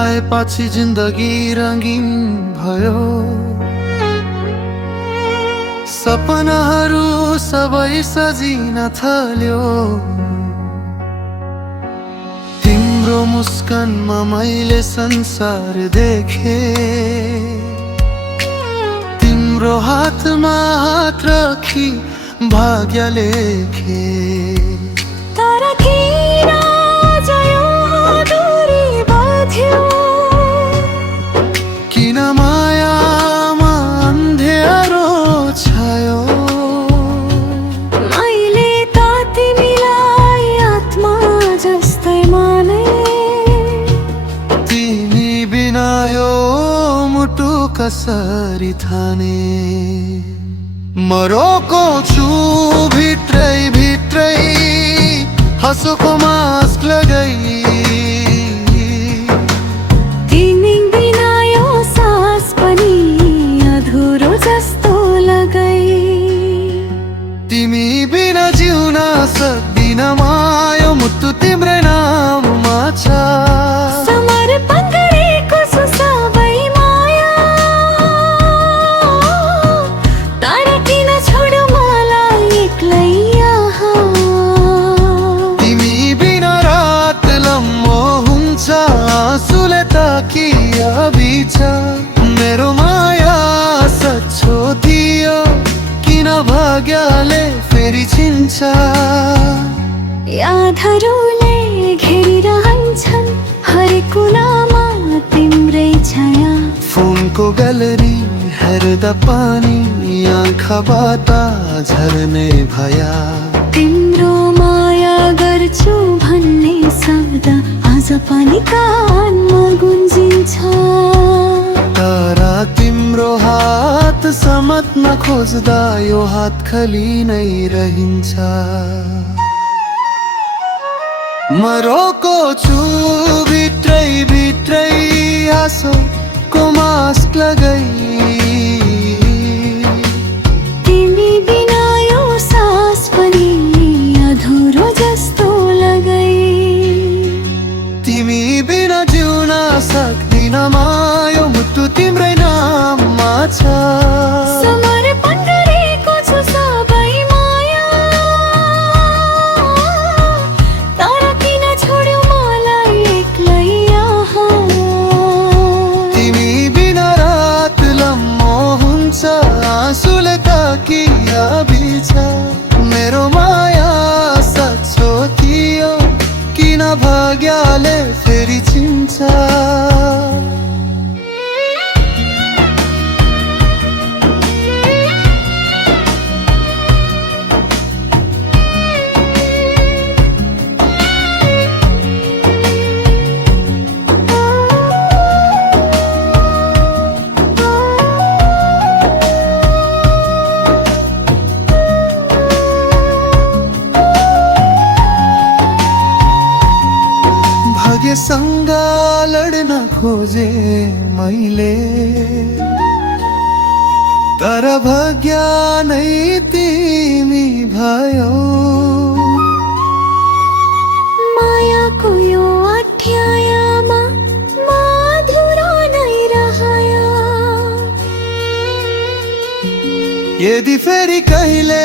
आएपछि जिन्दगी रंगीन भयो। सपनाहरू सबै सजिन थाल्यो। तिम्रो मुस्कानमा मैले संसार देखे। तिम्रो हातमा हात राखी भाग्य लेखे। तर किन जयो दूरी बाँध्यो? किन मायामा अन्ध्यारो छायो? मैले त तिमीलाई आत्मा जस्तै माने। तिमी बिना यो मुटु कसरी थाने? म रोको छु भित्रै भित्रै हँसोको मास्क लगाई। तिमी बिना यो सास पनि अधुरो जस्तो लगाई। तिमी बिना जिउन सक्दिन म, यो मुटु तिम्रै नाममा छ। समर्पण गरेको छु सबै माया। तर किन छोड्यौ मलाई एक्लै यहाँ? तिमी बिना रात लम्बो हुन्छ, आँसुले ताकिया बिछ। मेरो माया सच्चो थियो, किन भाग्यले फेरि छिन्छ? यादहरूले घेरिरहन्छन् हरेक कुनामा तिम्रै छाया। फोनको ग्यालेरी हेर्दा पानी आँखाबाट झर्ने भया। तिम्रो माया गर्छु भन्ने शब्द आज पनि कानमा गुन्जिन्छ। तर तिम्रो हात समात्न खोज्दा यो हात खाली नै रहन्छ। म रोको छु भित्रै भित्रै आँसुको मास्क लगाई। तिमी बिना यो सास पनि अधुरो जस्तो लगाई। तिमी बिना जिउन सक्दिन म, यो मुटु तिम्रै नाममा छ। समर्पण गरेको छु सबै माया। तर किन छोड्यौ मलाई एक्लै यहाँ? तिमी बिना रात लम्बो हुन्छ, आँसुले ताकिया बिछ। मेरो माया सच्चो थियो, किन भाग्यले फेरि छिन्छ? भाग्यसँग लड्न खोजे मैले, तर भाग्य नै तिमी भयो। मायाको यो अध्यायमा मधुरो नै रह्यो। यदि फेरि कहिले